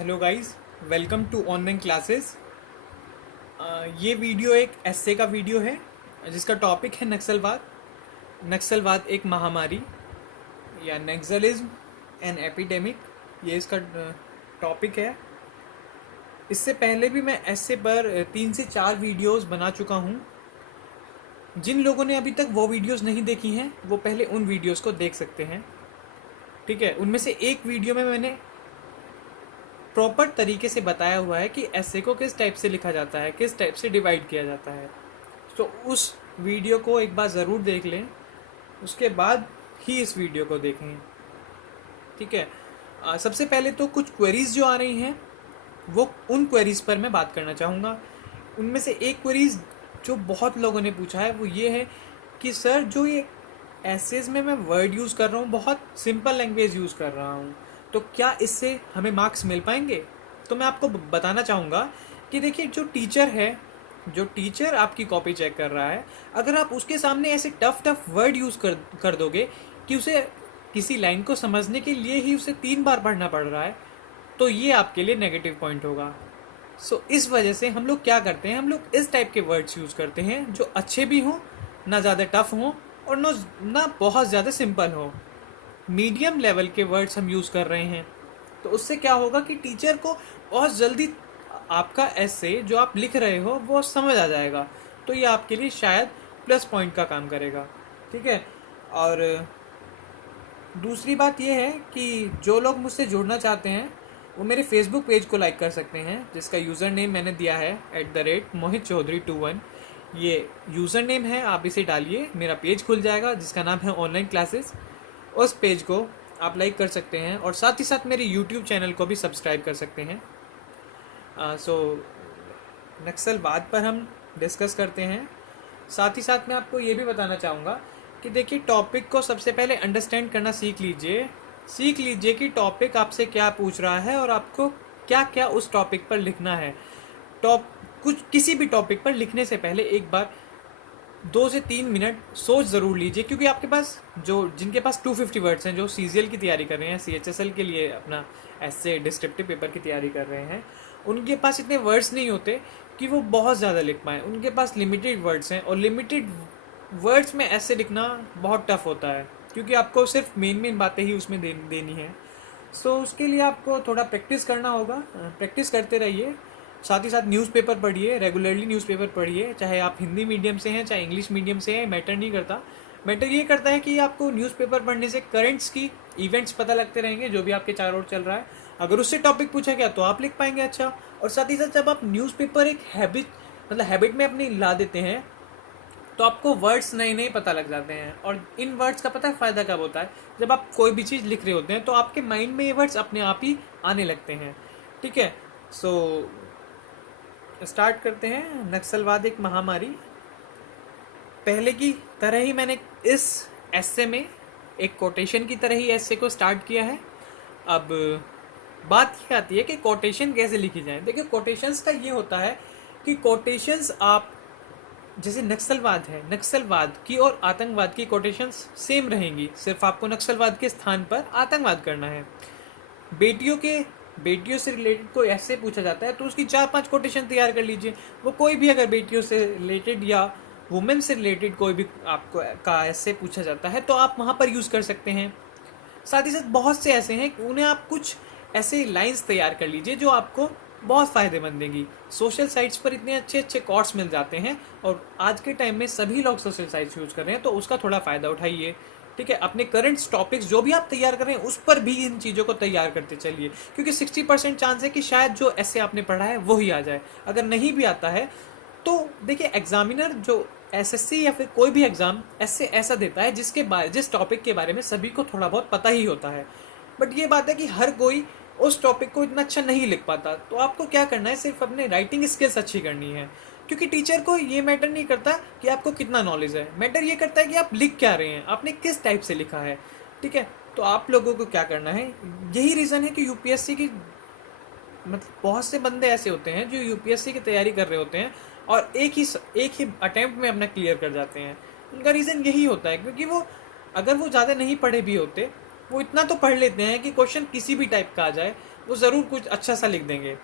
Hello guys, welcome to online classes. ये video एक essay का वीडियो है जिसका टॉपिक है नक्सलवाद। नक्सलवाद एक महामारी या नक्सलिज्म एन एपिडेमिक, ये इसका टॉपिक है। इससे पहले भी मैं एस्से पर 3 से 4 वीडियोस बना चुका हूँ। जिन लोगों ने अभी तक वो वीडियोस नहीं देखी हैं वो पहले उन वीडियोस को देख सकते हैं। ठीक है, उनमें से एक वीडियो में मैंने प्रॉपर तरीके से बताया हुआ है कि एस्से को किस टाइप से लिखा जाता है, किस टाइप से डिवाइड किया जाता है। तो उस वीडियो को एक बार ज़रूर देख लें, उसके बाद ही इस वीडियो को देखें। ठीक है। सबसे पहले तो कुछ क्वेरीज जो आ रही हैं वो उन क्वेरीज पर मैं बात करना चाहूँगा। उनमें से एक क्वेरीज जो बहुत लोगों ने पूछा है वो ये है कि सर, जो ये एसेज में मैं वर्ड यूज़ कर रहा हूँ, बहुत सिंपल लैंग्वेज यूज़ कर रहा हूँ, तो क्या इससे हमें मार्क्स मिल पाएंगे? तो मैं आपको बताना चाहूँगा कि देखिए, जो टीचर आपकी कॉपी चेक कर रहा है, अगर आप उसके सामने ऐसे टफ टफ वर्ड यूज़ कर दोगे कि उसे किसी लाइन को समझने के लिए ही उसे 3 बार पढ़ना पड़ रहा है, तो ये आपके लिए नेगेटिव पॉइंट होगा। इस वजह से हम लोग क्या करते हैं, हम लोग इस टाइप के वर्ड्स यूज़ करते हैं जो अच्छे भी हों, ना ज़्यादा टफ हों और ना बहुत ज़्यादा सिंपल हो। मीडियम लेवल के वर्ड्स हम यूज़ कर रहे हैं। तो उससे क्या होगा कि टीचर को बहुत जल्दी आपका एस्से जो आप लिख रहे हो वो समझ आ जाएगा। तो ये आपके लिए शायद प्लस पॉइंट का काम करेगा। ठीक है। और दूसरी बात ये है कि जो लोग मुझसे जुड़ना चाहते हैं वो मेरे फेसबुक पेज को लाइक कर सकते हैं, जिसका यूज़र नेम मैंने दिया है @mohitchaudhary21। ये यूज़र नेम है, आप इसे डालिए, मेरा पेज खुल जाएगा जिसका नाम है ऑनलाइन क्लासेस। उस पेज को आप लाइक कर सकते हैं और साथ ही साथ मेरे यूट्यूब चैनल को भी सब्सक्राइब कर सकते हैं। नक्सलवाद पर हम डिस्कस करते हैं। साथ ही साथ मैं आपको ये भी बताना चाहूँगा कि देखिए, टॉपिक को सबसे पहले अंडरस्टैंड करना सीख लीजिए कि टॉपिक आपसे क्या पूछ रहा है और आपको क्या क्या उस टॉपिक पर लिखना है। किसी भी टॉपिक पर लिखने से पहले एक बार 2 से 3 मिनट सोच ज़रूर लीजिए, क्योंकि आपके पास जिनके पास 250 वर्ड्स हैं, जो सीजीएल की तैयारी कर रहे हैं, सीएचएसएल के लिए अपना ऐसे डिस्क्रिप्टिव पेपर की तैयारी कर रहे हैं, उनके पास इतने वर्ड्स नहीं होते कि वो बहुत ज़्यादा लिख पाएँ। उनके पास लिमिटेड वर्ड्स हैं और लिमिटेड वर्ड्स में ऐसे लिखना बहुत टफ होता है, क्योंकि आपको सिर्फ मेन बातें ही उसमें देनी है। उसके लिए आपको थोड़ा प्रैक्टिस करना होगा। प्रैक्टिस करते रहिए। साथ ही साथ न्यूज़पेपर पढ़िए, रेगुलरली न्यूज़पेपर पढ़िए, चाहे आप हिंदी मीडियम से हैं चाहे इंग्लिश मीडियम से हैं, मैटर नहीं करता। मैटर ये करता है कि आपको न्यूज़पेपर पढ़ने से करंट्स की इवेंट्स पता लगते रहेंगे, जो भी आपके चारों ओर चल रहा है। अगर उससे टॉपिक पूछा गया तो आप लिख पाएंगे अच्छा। और साथ ही साथ जब आप न्यूज़पेपर एक हैबिट में अपनी ला देते हैं, तो आपको वर्ड्स नए नए पता लग जाते हैं। और इन वर्ड्स का पता है फ़ायदा कब होता है? जब आप कोई भी चीज़ लिख रहे होते हैं तो आपके माइंड में ये वर्ड्स अपने आप ही आने लगते हैं। ठीक है। स्टार्ट करते हैं। नक्सलवाद एक महामारी। पहले की तरह ही मैंने इस एस्से में एक कोटेशन की तरह ही एस्से को स्टार्ट किया है। अब बात ये आती है कि कोटेशन कैसे लिखी जाए। देखिए, कोटेशंस का ये होता है कि कोटेशंस आप, जैसे नक्सलवाद की और आतंकवाद की कोटेशंस सेम रहेंगी, सिर्फ आपको नक्सलवाद के स्थान पर आतंकवाद करना है। बेटियों से रिलेटेड कोई ऐसे पूछा जाता है तो उसकी 4-5 कोटेशन तैयार कर लीजिए। वो कोई भी, अगर बेटियों से रिलेटेड या वुमेन से रिलेटेड कोई भी आपको का ऐसे पूछा जाता है तो आप वहाँ पर यूज़ कर सकते हैं। साथ ही साथ बहुत से ऐसे हैं कि उन्हें आप कुछ ऐसे लाइंस तैयार कर लीजिए जो आपको बहुत फ़ायदेमंद देंगी। सोशल साइट्स पर इतने अच्छे अच्छे कोर्स मिल जाते हैं और आज के टाइम में सभी लोग सोशल साइट्स यूज़ कर रहे हैं, तो उसका थोड़ा फ़ायदा उठाइए। ठीक है। अपने करंट टॉपिक्स जो भी आप तैयार कर रहे हैं उस पर भी इन चीज़ों को तैयार करते चलिए, क्योंकि 60% चांस है कि शायद जो ऐसे आपने पढ़ा है वो ही आ जाए। अगर नहीं भी आता है तो देखिए, एग्जामिनर जो एसएससी या फिर कोई भी एग्ज़ाम ऐसा देता है जिस टॉपिक के बारे में सभी को थोड़ा बहुत पता ही होता है। बट ये बात है कि हर कोई उस टॉपिक को इतना अच्छा नहीं लिख पाता। तो आपको क्या करना है, सिर्फ अपने राइटिंग स्किल्स अच्छी करनी है, क्योंकि टीचर को ये मैटर नहीं करता कि आपको कितना नॉलेज है। मैटर ये करता है कि आप लिख क्या रहे हैं, आपने किस टाइप से लिखा है। ठीक है। तो आप लोगों को क्या करना है, यही रीज़न है कि यूपीएससी की, मतलब बहुत से बंदे ऐसे होते हैं जो यूपीएससी की तैयारी कर रहे होते हैं और एक ही अटेम्प्ट में अपना क्लियर कर जाते हैं। उनका रीज़न यही होता है, क्योंकि अगर वो ज़्यादा नहीं पढ़े भी होते, वो इतना तो पढ़ लेते हैं कि क्वेश्चन किसी भी टाइप का आ जाए वो ज़रूर कुछ अच्छा सा लिख देंगे।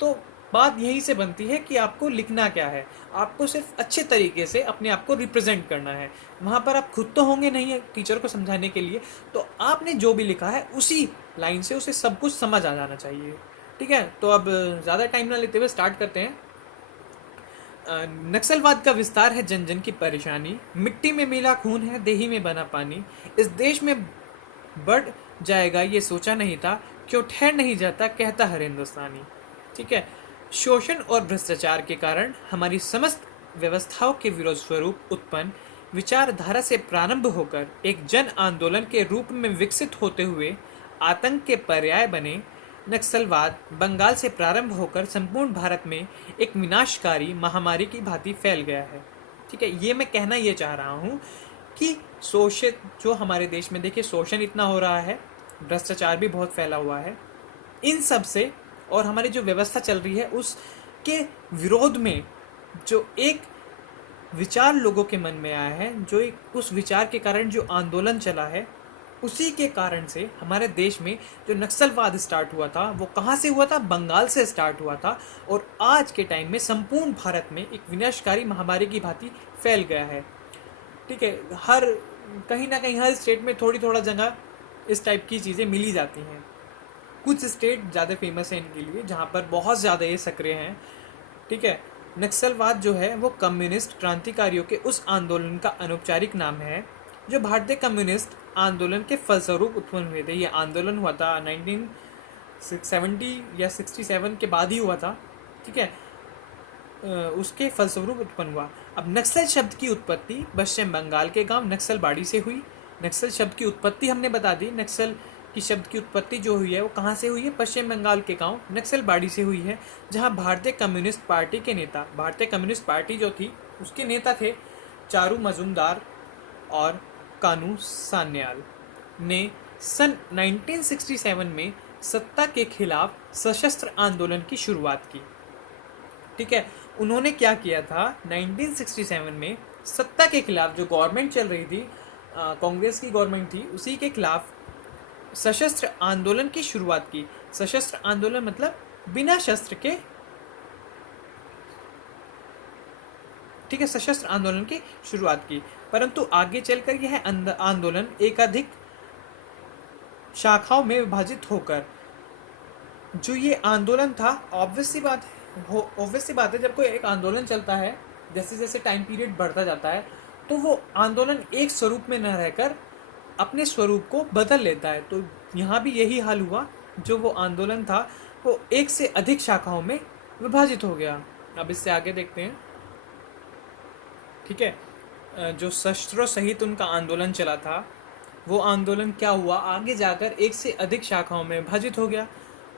तो बात यही से बनती है कि आपको लिखना क्या है, आपको सिर्फ अच्छे तरीके से अपने आप को रिप्रेजेंट करना है। वहाँ पर आप खुद तो होंगे नहीं है टीचर को समझाने के लिए, तो आपने जो भी लिखा है उसी लाइन से उसे सब कुछ समझ आ जाना चाहिए। ठीक है, तो अब ज़्यादा टाइम ना लेते हुए स्टार्ट करते हैं। नक्सलवाद का विस्तार है जन जन की परेशानी, मिट्टी में मिला खून है देही में बना पानी, इस देश में बढ़ जाएगा ये सोचा नहीं था, क्यों ठहर नहीं जाता कहता हर हिंदुस्तानी। ठीक है, शोषण और भ्रष्टाचार के कारण हमारी समस्त व्यवस्थाओं के विरोध स्वरूप उत्पन्न विचारधारा से प्रारंभ होकर एक जन आंदोलन के रूप में विकसित होते हुए आतंक के पर्याय बने नक्सलवाद बंगाल से प्रारंभ होकर संपूर्ण भारत में एक विनाशकारी महामारी की भांति फैल गया है। ठीक है, ये मैं कहना ये चाह रहा हूँ कि शोषण जो हमारे देश में देखिए शोषण इतना हो रहा है, भ्रष्टाचार भी बहुत फैला हुआ है, इन सब से और हमारी जो व्यवस्था चल रही है उसके विरोध में जो एक विचार लोगों के मन में आया है, जो एक उस विचार के कारण जो आंदोलन चला है, उसी के कारण से हमारे देश में जो नक्सलवाद स्टार्ट हुआ था वो कहाँ से हुआ था, बंगाल से स्टार्ट हुआ था, और आज के टाइम में संपूर्ण भारत में एक विनाशकारी महामारी की भांति फैल गया है। ठीक है, हर कहीं ना कहीं हर स्टेट में थोड़ी थोड़ा जगह इस टाइप की चीज़ें मिली जाती हैं। कुछ स्टेट ज़्यादा फेमस है इनके लिए, जहाँ पर बहुत ज़्यादा ये सक्रिय हैं। ठीक है, नक्सलवाद जो है वो कम्युनिस्ट क्रांतिकारियों के उस आंदोलन का अनौपचारिक नाम है जो भारतीय कम्युनिस्ट आंदोलन के फलस्वरूप उत्पन्न हुए थे। ये आंदोलन हुआ था 1970 या 67 के बाद ही हुआ था। ठीक है, उसके फलस्वरूप उत्पन्न हुआ। अब नक्सल शब्द की उत्पत्ति पश्चिम बंगाल के गांव नक्सलबाड़ी से हुई। नक्सल शब्द की उत्पत्ति हमने बता दी, नक्सल की शब्द की उत्पत्ति जो हुई है वो कहाँ से हुई है, पश्चिम बंगाल के गांव नक्सलबाड़ी से हुई है, जहां भारतीय कम्युनिस्ट पार्टी के नेता, भारतीय कम्युनिस्ट पार्टी जो थी उसके नेता थे चारू मजूमदार और कानू सान्याल ने सन 1967 में सत्ता के खिलाफ सशस्त्र आंदोलन की शुरुआत की। ठीक है, उन्होंने क्या किया था 1967 में सत्ता के खिलाफ, जो गवर्नमेंट चल रही थी, कांग्रेस की गवर्नमेंट थी, उसी के खिलाफ सशस्त्र आंदोलन की शुरुआत की। सशस्त्र आंदोलन मतलब बिना शस्त्र के। ठीक है, सशस्त्र आंदोलन की शुरुआत की, परंतु आगे चलकर यह आंदोलन एकाधिक शाखाओं में विभाजित होकर, जो ये आंदोलन था, ऑब्वियसली बात है जब कोई एक आंदोलन चलता है, जैसे जैसे टाइम पीरियड बढ़ता जाता है तो वो आंदोलन एक स्वरूप में न रहकर अपने स्वरूप को बदल लेता है। तो यहाँ भी यही हाल हुआ, जो वो आंदोलन था वो एक से अधिक शाखाओं में विभाजित हो गया। अब इससे आगे देखते हैं। ठीक है, जो शस्त्रों सहित उनका आंदोलन चला था वो आंदोलन क्या हुआ, आगे जाकर एक से अधिक शाखाओं में विभाजित हो गया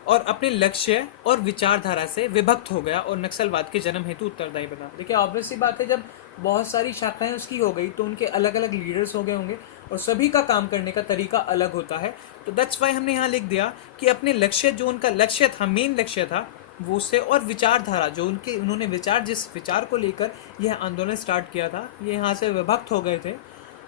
और अपने लक्ष्य और विचारधारा से विभक्त हो गया और नक्सलवाद के जन्म हेतु उत्तरदायी बना। देखिए ऑब्वियसली बात है, जब बहुत सारी शाखाएं उसकी हो गई तो उनके अलग अलग लीडर्स हो गए होंगे और सभी का काम करने का तरीका अलग होता है। तो दैट्स वाई हमने यहाँ लिख दिया कि अपने लक्ष्य, जो उनका लक्ष्य था, मेन लक्ष्य था वो से, और विचारधारा जो उन्होंने विचार, जिस विचार को लेकर यह आंदोलन स्टार्ट किया था, ये यहाँ से विभक्त हो गए थे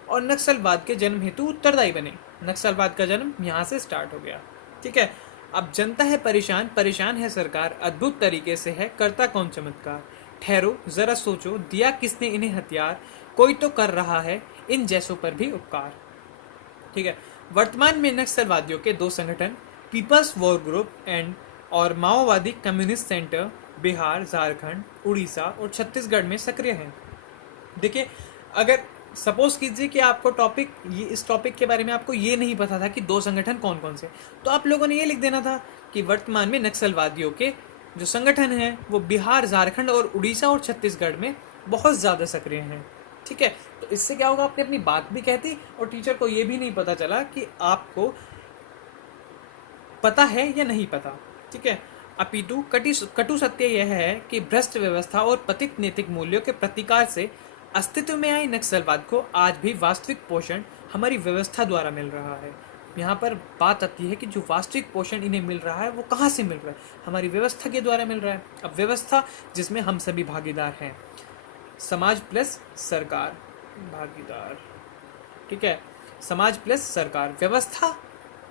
और नक्सलवाद के जन्म हेतु उत्तरदायी बने। नक्सलवाद का जन्म यहाँ से स्टार्ट हो गया। ठीक है, अब जनता है परेशान, परेशान है सरकार, अद्भुत तरीके से है करता कौन चमत्कार, ठहरो जरा सोचो दिया किसने इन्हें हथियार, कोई तो कर रहा है इन जैसों पर भी उपकार। ठीक है, वर्तमान में नक्सलवादियों के दो संगठन पीपल्स वॉर ग्रुप एंड और माओवादी कम्युनिस्ट सेंटर बिहार, झारखंड, उड़ीसा और छत्तीसगढ़ में सक्रिय हैं। देखिए, अगर सपोज कीजिए कि आपको इस टॉपिक के बारे में आपको ये नहीं पता था कि दो संगठन कौन कौन से, तो आप लोगों ने ये लिख देना था कि वर्तमान में नक्सलवादियों के जो संगठन हैं वो बिहार, झारखंड और उड़ीसा और छत्तीसगढ़ में बहुत ज़्यादा सक्रिय हैं। ठीक है, तो इससे क्या होगा, आपने अपनी बात भी कहती और टीचर को ये भी नहीं पता चला कि आपको पता है या नहीं पता। ठीक है, अपितु कटु सत्य यह है कि भ्रष्ट व्यवस्था और पतित नैतिक मूल्यों के प्रतिकार से अस्तित्व में आई नक्सलवाद को आज भी वास्तविक पोषण हमारी व्यवस्था द्वारा मिल रहा है। यहाँ पर बात आती है कि जो वास्तविक पोषण इन्हें मिल रहा है वो कहाँ से मिल रहा है, हमारी व्यवस्था के द्वारा मिल रहा है। अब व्यवस्था जिसमें हम सभी भागीदार हैं, समाज प्लस सरकार भागीदार। ठीक है, समाज प्लस सरकार, व्यवस्था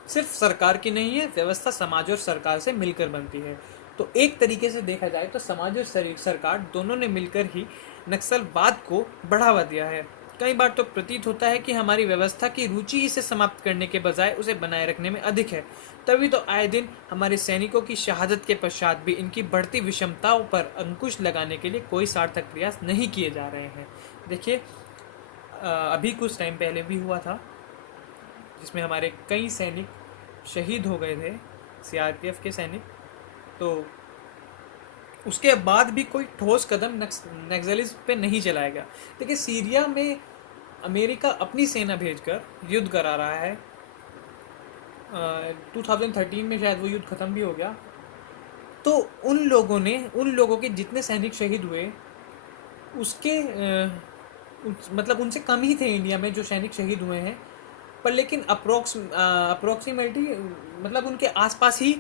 सिर्फ सरकार की नहीं है, व्यवस्था समाज और सरकार से मिलकर बनती है। तो एक तरीके से देखा जाए तो समाज और सरकार दोनों ने मिलकर ही नक्सलवाद को बढ़ावा दिया है। कई बार तो प्रतीत होता है कि हमारी व्यवस्था की रुचि इसे समाप्त करने के बजाय उसे बनाए रखने में अधिक है। तभी तो आए दिन हमारे सैनिकों की शहादत के पश्चात भी इनकी बढ़ती विषमताओं पर अंकुश लगाने के लिए कोई सार्थक प्रयास नहीं किए जा रहे हैं। देखिए, अभी कुछ टाइम पहले भी हुआ था जिसमें हमारे कई सैनिक शहीद हो गए थे, सीआरपीएफ के सैनिक। तो उसके बाद भी कोई ठोस कदम नक्सलिज्म पे नहीं चलाया गया। देखिए, सीरिया में अमेरिका अपनी सेना भेजकर युद्ध करा रहा है। 2013 में शायद वो युद्ध खत्म भी हो गया। तो उन लोगों के जितने सैनिक शहीद हुए उसके मतलब उनसे कम ही थे इंडिया में जो सैनिक शहीद हुए हैं, पर लेकिन अप्रोक्सीमेटली मतलब उनके आसपास ही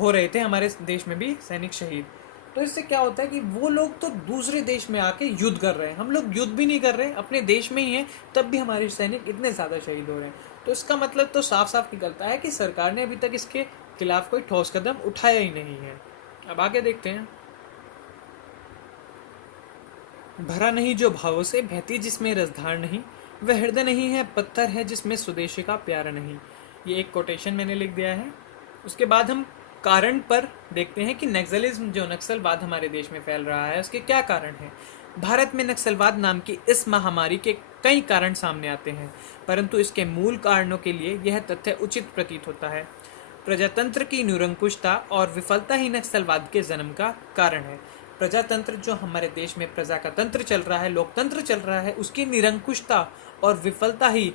हो रहे थे हमारे देश में भी सैनिक शहीद। तो इससे क्या होता है कि वो लोग तो दूसरे देश में आके युद्ध कर रहे हैं, हम लोग युद्ध भी नहीं कर रहे, अपने देश में ही हैं, तब भी हमारे सैनिक इतने ज़्यादा शहीद हो रहे हैं। तो इसका मतलब तो साफ साफ निकलता है कि सरकार ने अभी तक इसके खिलाफ कोई ठोस कदम उठाया ही नहीं है। अब आगे देखते हैं। भरा नहीं जो भावों से, बहती जिसमें रसधार नहीं, वह हृदय नहीं है, पत्थर है जिसमें स्वदेशी का प्यार नहीं। ये एक कोटेशन मैंने लिख दिया है। उसके बाद हम कारण पर देखते हैं कि नक्सलिज्म, जो नक्सलवाद हमारे देश में फैल रहा है, उसके क्या कारण हैं। भारत में नक्सलवाद नाम की इस महामारी के कई कारण सामने आते हैं, परंतु इसके मूल कारणों के लिए यह तथ्य उचित प्रतीत होता है। प्रजातंत्र की निरंकुशता और विफलता ही नक्सलवाद के जन्म का कारण है। प्रजातंत्र, जो हमारे देश में प्रजा का तंत्र चल रहा है, लोकतंत्र चल रहा है, उसकी निरंकुशता और विफलता ही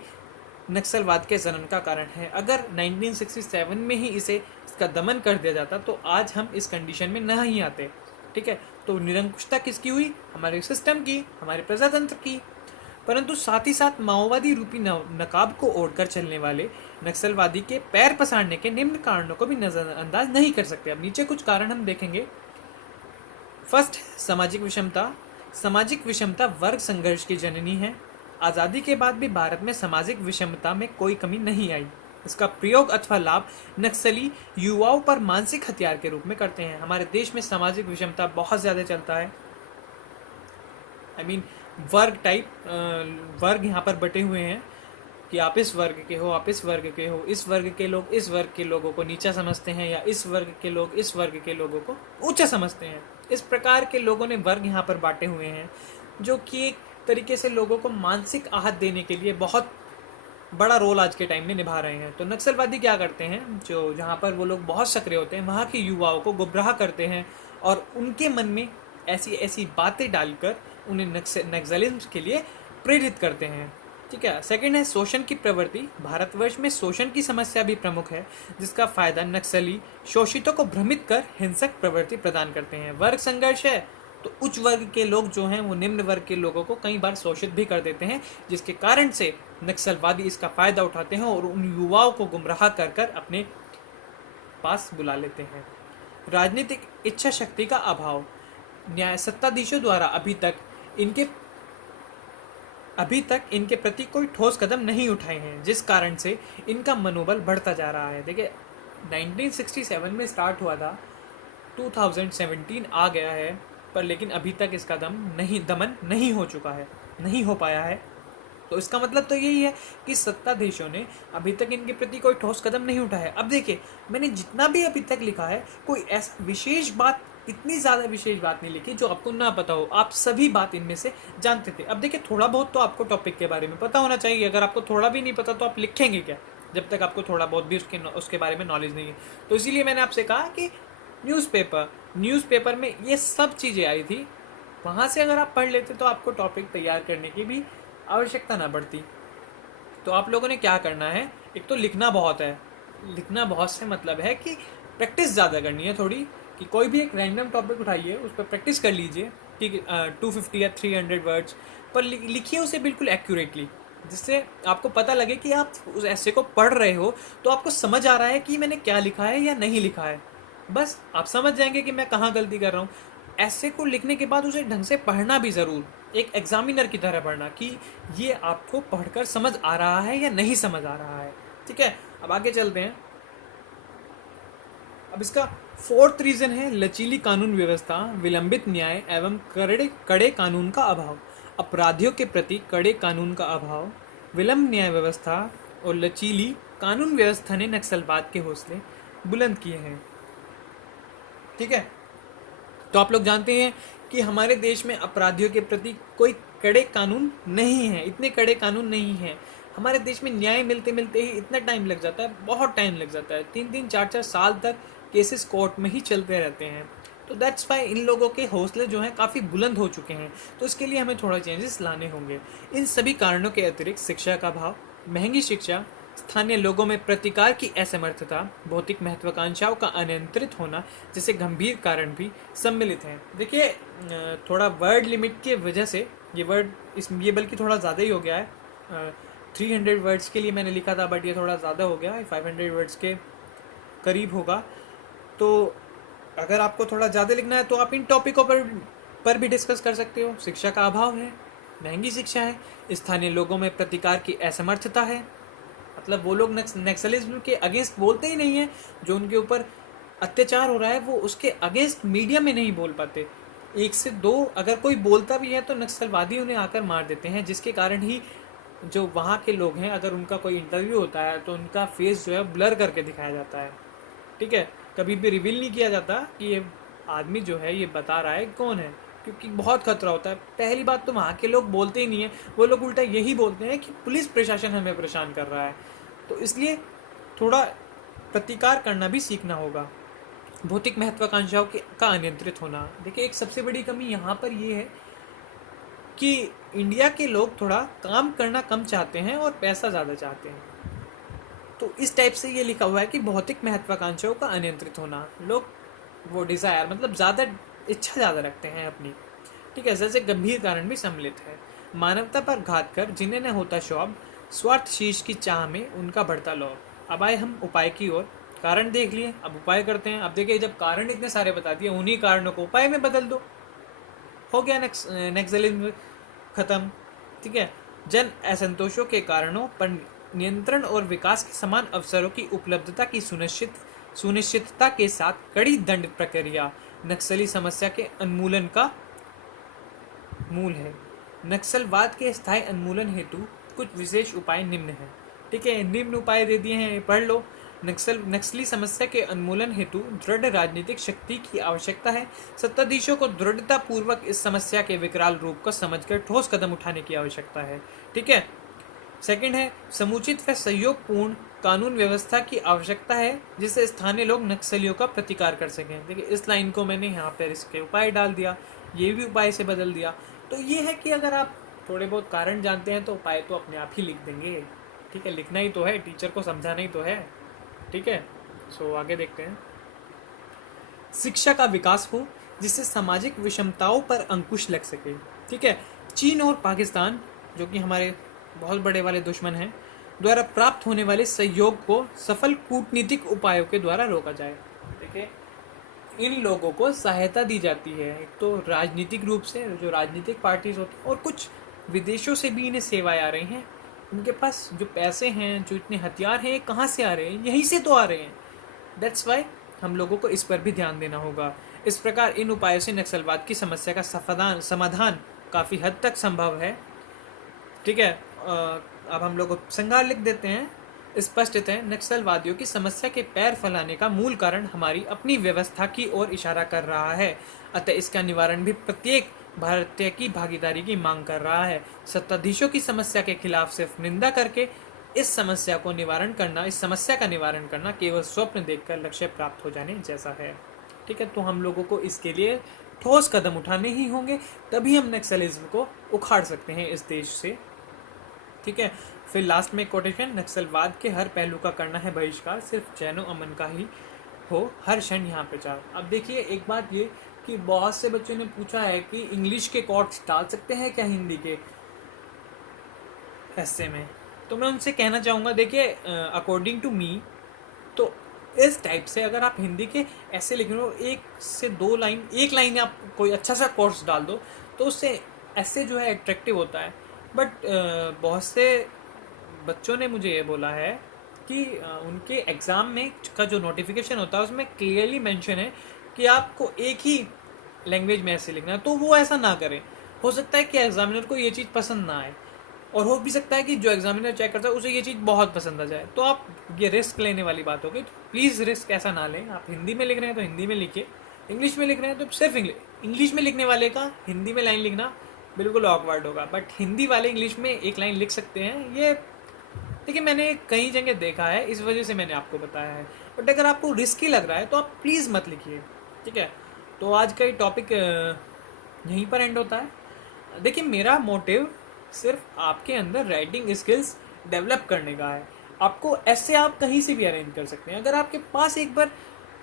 नक्सलवाद के जन्म का कारण है। अगर 1967 में ही इसका दमन कर दिया जाता तो आज हम इस कंडीशन में नहीं आते। ठीक है, तो निरंकुशता किसकी हुई? हमारे सिस्टम की, हमारे प्रजातंत्र की। परंतु साथ ही साथ माओवादी रूपी नकाब को ओढ़कर चलने वाले नक्सलवादी के पैर पसारने के निम्न कारणों को भी नजरअंदाज नहीं कर सकते। अब नीचे कुछ कारण हम देखेंगे। फर्स्ट, सामाजिक विषमता। सामाजिक विषमता वर्ग संघर्ष की जननी है। आज़ादी के बाद भी भारत में सामाजिक विषमता में कोई कमी नहीं आई। इसका प्रयोग अथवा लाभ नक्सली युवाओं पर मानसिक हथियार के रूप में करते हैं। हमारे देश में सामाजिक विषमता बहुत ज़्यादा चलता है। वर्ग यहाँ पर बटे हुए हैं कि आप इस वर्ग के हो, आप इस वर्ग के हो, इस वर्ग के लोग इस वर्ग के लोगों को नीचा समझते हैं, या इस वर्ग के लोग इस वर्ग के लोगों को ऊंचा समझते हैं। इस प्रकार के लोगों ने वर्ग यहाँ पर बांटे हुए हैं, जो कि एक तरीके से लोगों को मानसिक आहत देने के लिए बहुत बड़ा रोल आज के टाइम में निभा रहे हैं। तो नक्सलवादी क्या करते हैं, जो जहाँ पर वो लोग बहुत सक्रिय होते हैं, वहाँ के युवाओं को गुमराह करते हैं और उनके मन में ऐसी ऐसी बातें डालकर उन्हें नक्सलिज्म के लिए प्रेरित करते हैं। ठीक है। सेकंड है शोषण की प्रवृत्ति। भारतवर्ष में शोषण की समस्या भी प्रमुख है, जिसका फायदा नक्सली शोषितों को भ्रमित कर हिंसक प्रवृत्ति प्रदान करते हैं। वर्ग संघर्ष है तो उच्च वर्ग के लोग जो हैं वो निम्न वर्ग के लोगों को कई बार शोषित भी कर देते हैं, जिसके कारण से नक्सलवादी इसका फायदा उठाते हैं और उन युवाओं को गुमराह कर कर अपने पास बुला लेते हैं। राजनीतिक इच्छा शक्ति का अभाव। न्याय सत्ताधीशों द्वारा अभी तक इनके प्रति कोई ठोस कदम नहीं उठाए हैं, जिस कारण से इनका मनोबल बढ़ता जा रहा है। देखिए 1967 में स्टार्ट हुआ था, 2017 आ गया है, पर लेकिन अभी तक इसका दमन नहीं हो चुका है, नहीं हो पाया है। तो इसका मतलब तो यही है कि सत्ताधीशों ने अभी तक इनके प्रति कोई ठोस कदम नहीं उठाया है। अब देखिए, मैंने जितना भी अभी तक लिखा है, कोई ऐसा विशेष बात, इतनी ज़्यादा विशेष बात नहीं लिखी जो आपको ना पता हो। आप सभी बात इनमें से जानते थे। अब देखिए, थोड़ा बहुत तो आपको टॉपिक के बारे में पता होना चाहिए। अगर आपको थोड़ा भी नहीं पता तो आप लिखेंगे क्या, जब तक आपको थोड़ा बहुत भी उसके बारे में नॉलेज नहीं है। तो इसीलिए मैंने आपसे कहा कि न्यूज़पेपर में ये सब चीज़ें आई थी, वहाँ से अगर आप पढ़ लेते तो आपको टॉपिक तैयार करने की भी आवश्यकता ना पड़ती। तो आप लोगों ने क्या करना है, एक तो लिखना बहुत है। लिखना बहुत से मतलब है कि प्रैक्टिस ज़्यादा करनी है थोड़ी, कि कोई भी एक रैंडम टॉपिक उठाइए, उस पर प्रैक्टिस कर लीजिए। ठीक है, 250 या 300 वर्ड्स पर लिखिए उसे बिल्कुल एक्यूरेटली, जिससे आपको पता लगे कि आप उस ऐसे को पढ़ रहे हो तो आपको समझ आ रहा है कि मैंने क्या लिखा है या नहीं लिखा है। बस आप समझ जाएंगे कि मैं कहाँ गलती कर रहा हूँ। ऐसे को लिखने के बाद उसे ढंग से पढ़ना भी ज़रूर, एक एग्जामिनर की तरह पढ़ना, कि ये आपको पढ़कर समझ आ रहा है या नहीं समझ आ रहा है। ठीक है, अब आगे चलते हैं। अब इसका फोर्थ रीजन है लचीली कानून व्यवस्था, विलंबित न्याय एवं कड़े कानून का अभाव। अपराधियों के प्रति कड़े कानून का अभाव, विलंब न्याय व्यवस्था और लचीली कानून व्यवस्था ने नक्सलवाद के हौसले बुलंद किए हैं। ठीक है, तो आप लोग जानते हैं कि हमारे देश में अपराधियों के प्रति कोई कड़े कानून नहीं है, इतने कड़े कानून नहीं है। हमारे देश में न्याय मिलते मिलते ही इतना टाइम लग जाता है, बहुत टाइम लग जाता है, 3-3 4-4 साल तक केसेस कोर्ट में ही चलते रहते हैं। तो दैट्स वाई इन लोगों के हौसले जो हैं काफ़ी बुलंद हो चुके हैं। तो इसके लिए हमें थोड़ा चेंजेस लाने होंगे। इन सभी कारणों के अतिरिक्त शिक्षा का अभाव, महंगी शिक्षा, स्थानीय लोगों में प्रतिकार की असमर्थता, भौतिक महत्वाकांक्षाओं का अनियंत्रित होना जैसे गंभीर कारण भी सम्मिलित हैं। देखिए, थोड़ा वर्ड लिमिट के वजह से ये बल्कि थोड़ा ज़्यादा ही हो गया है। 300 वर्ड्स के लिए मैंने लिखा था, बट ये थोड़ा ज़्यादा हो गया है, 500 वर्ड्स के करीब होगा। तो अगर आपको थोड़ा ज़्यादा लिखना है तो आप इन टॉपिकों पर भी डिस्कस कर सकते हो। शिक्षा का अभाव है, महंगी शिक्षा है, स्थानीय लोगों में प्रतिकार की असमर्थता है, मतलब वो लोग नक्सलिज्म के अगेंस्ट बोलते ही नहीं है। जो उनके ऊपर अत्याचार हो रहा है वो उसके अगेंस्ट मीडिया में नहीं बोल पाते। 1 से 2 अगर कोई बोलता भी है तो नक्सलवादी उन्हें आकर मार देते हैं, जिसके कारण ही जो वहाँ के लोग हैं, अगर उनका कोई इंटरव्यू होता है तो उनका फेस जो है ब्लर करके दिखाया जाता है। ठीक है, कभी भी रिवील नहीं किया जाता कि ये आदमी जो है ये बता रहा है कौन है, क्योंकि बहुत खतरा होता है। पहली बात तो वहाँ के लोग बोलते ही नहीं है, वो लोग उल्टा यही बोलते हैं कि पुलिस प्रशासन हमें परेशान कर रहा है। तो इसलिए थोड़ा प्रतिकार करना भी सीखना होगा। भौतिक महत्वाकांक्षाओं का अनियंत्रित होना, देखिए एक सबसे बड़ी कमी यहाँ पर ये है कि इंडिया के लोग थोड़ा काम करना कम चाहते हैं और पैसा ज़्यादा चाहते हैं। तो इस टाइप से ये लिखा हुआ है कि भौतिक महत्वाकांक्षाओं का अनियंत्रित होना, लोग वो डिज़ायर मतलब ज़्यादा इच्छा ज़्यादा रखते हैं अपनी। ठीक है, जैसे गंभीर कारण भी सम्मिलित है। मानवता पर घात कर जिन्हें न होता शौक, स्वार्थ शीश की चाह में उनका बढ़ता लोभ। अब आए हम उपाय की ओर। कारण देख लिए, अब उपाय करते हैं। अब देखिए, जब कारण इतने सारे बता दिए, उन्हीं कारणों को उपाय में बदल दो, हो गया नक्सलिज्म खत्म। ठीक है, जन असंतोषों के कारणों पर नियंत्रण और विकास के समान अवसरों की उपलब्धता की सुनिश्चितता के साथ कड़ी दंड प्रक्रिया नक्सली समस्या के उन्मूलन का मूल है। नक्सलवाद के स्थायी उन्मूलन हेतु कुछ विशेष उपाय निम्न हैं। ठीक है, निम्न उपाय दे दिए हैं, पढ़ लो। नक्सली समस्या के उन्मूलन हेतु दृढ़ राजनीतिक शक्ति की आवश्यकता है। सत्ताधीशों को दृढ़ता पूर्वक इस समस्या के विकराल रूप को समझकर ठोस कदम उठाने की आवश्यकता है। ठीक है, सेकंड है समुचित व सहयोगपूर्ण कानून व्यवस्था की आवश्यकता है, जिससे स्थानीय लोग नक्सलियों का प्रतिकार कर सकें। देखिए, इस लाइन को मैंने यहाँ पर इसके उपाय डाल दिया, ये भी उपाय से बदल दिया। तो ये है कि अगर आप थोड़े बहुत कारण जानते हैं तो उपाय तो अपने आप ही लिख देंगे। ठीक है, लिखना ही तो है, टीचर को समझाना ही तो है। ठीक है, सो आगे देखते हैं। शिक्षा का विकास हो जिससे सामाजिक विषमताओं पर अंकुश लग सके। ठीक है, चीन और पाकिस्तान जो कि हमारे बहुत बड़े वाले दुश्मन हैं, द्वारा प्राप्त होने वाले सहयोग को सफल कूटनीतिक उपायों के द्वारा रोका जाए। देखिए, इन लोगों को सहायता दी जाती है, एक तो राजनीतिक रूप से, जो राजनीतिक पार्टीज होती हैं, और कुछ विदेशों से भी इन्हें सेवाएं आ रही हैं। उनके पास जो पैसे हैं, जो इतने हथियार हैं, कहाँ से आ रहे हैं? यहीं से तो आ रहे हैं। दैट्स वाई हम लोगों को इस पर भी ध्यान देना होगा। इस प्रकार इन उपायों से नक्सलवाद की समस्या का समाधान काफ़ी हद तक संभव है। ठीक है, अब हम लोग उपसंहार लिख देते हैं। स्पष्ट है, नक्सलवादियों की समस्या के पैर फैलाने का मूल कारण हमारी अपनी व्यवस्था की ओर इशारा कर रहा है। अतः इसका निवारण भी प्रत्येक भारतीय की भागीदारी की मांग कर रहा है। सत्ताधीशों की समस्या के खिलाफ सिर्फ निंदा करके इस समस्या का निवारण करना केवल स्वप्न देखकर लक्ष्य प्राप्त हो जाने जैसा है। ठीक है, तो हम लोगों को इसके लिए ठोस कदम उठाने ही होंगे, तभी हम नक्सलिज्म को उखाड़ सकते हैं इस देश से। ठीक है, फिर लास्ट में कोटेशन, नक्सलवाद के हर पहलू का करना है बहिष्कार, सिर्फ चैनो अमन का ही हो हर क्षण यहाँ प्रचार। अब देखिए, एक बात ये कि बहुत से बच्चों ने पूछा है कि इंग्लिश के कोट्स डाल सकते हैं क्या हिंदी के ऐसे में, तो मैं उनसे कहना चाहूँगा, देखिए अकॉर्डिंग टू मी तो इस टाइप से अगर आप हिंदी के ऐसे लिख रहे हो, 1 से 2 लाइन, 1 लाइन आप कोई अच्छा सा कोर्स डाल दो तो उससे ऐसे जो है अट्रैक्टिव होता है। बट बहुत से बच्चों ने मुझे ये बोला है कि उनके एग्ज़ाम में का जो नोटिफिकेशन होता है उसमें क्लियरली मेंशन है कि आपको एक ही लैंग्वेज में ऐसे लिखना है, तो वो ऐसा ना करें। हो सकता है कि एग्जामिनर को ये चीज़ पसंद ना आए, और हो भी सकता है कि जो एग्जामिनर चेक करता है उसे ये चीज़ बहुत पसंद आ जाए, तो आप ये रिस्क लेने वाली बात होगी। तो प्लीज़ रिस्क ऐसा ना लें। आप हिंदी में लिख रहे हैं तो हिंदी में लिखिए, इंग्लिश में लिख रहे हैं तो सिर्फ इंग्लिश में लिखने वाले का हिंदी में लाइन लिखना बिल्कुल ऑकवर्ड होगा, बट हिंदी वाले इंग्लिश में एक लाइन लिख सकते हैं। ये देखिए मैंने कई जगह देखा है, इस वजह से मैंने आपको बताया है। बट अगर आपको रिस्की लग रहा है तो आप प्लीज़ मत लिखिए, ठीक है। तो आज का ये टॉपिक यहीं पर एंड होता है। देखिए मेरा मोटिव सिर्फ आपके अंदर राइटिंग स्किल्स डेवलप करने का है। आपको ऐसे आप कहीं से भी अरेंज कर सकते हैं। अगर आपके पास एक बार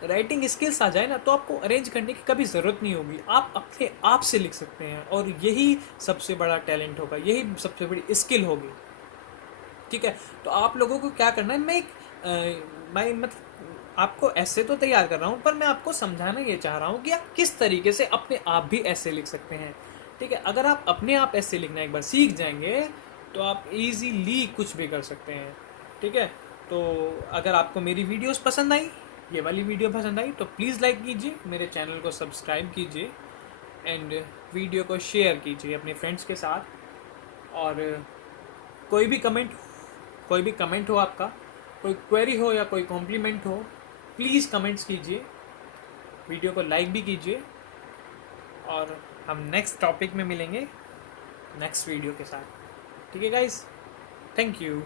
राइटिंग स्किल्स आ जाए ना, तो आपको अरेंज करने की कभी ज़रूरत नहीं होगी। आप अपने आप से लिख सकते हैं, और यही सबसे बड़ा टैलेंट होगा, यही सबसे बड़ी स्किल होगी, ठीक है। तो आप लोगों को क्या करना है, मैं मतलब आपको ऐसे तो तैयार कर रहा हूँ, पर मैं आपको समझाना ये चाह रहा हूँ कि आप किस तरीके से अपने आप भी ऐसे लिख सकते हैं, ठीक है। अगर आप अपने आप ऐसे लिखना एक बार सीख जाएंगे तो आप इजीली कुछ भी कर सकते हैं, ठीक है। तो अगर आपको मेरी वीडियोस पसंद आई, ये वाली वीडियो पसंद आई, तो प्लीज़ लाइक कीजिए, मेरे चैनल को सब्सक्राइब कीजिए, एंड वीडियो को शेयर कीजिए अपने फ्रेंड्स के साथ। और कोई भी कमेंट हो आपका, कोई क्वेरी हो या कोई कॉम्प्लीमेंट हो, प्लीज़ कमेंट्स कीजिए, वीडियो को लाइक भी कीजिए, और हम नेक्स्ट टॉपिक में मिलेंगे नेक्स्ट वीडियो के साथ, ठीक है गाइस। Thank you.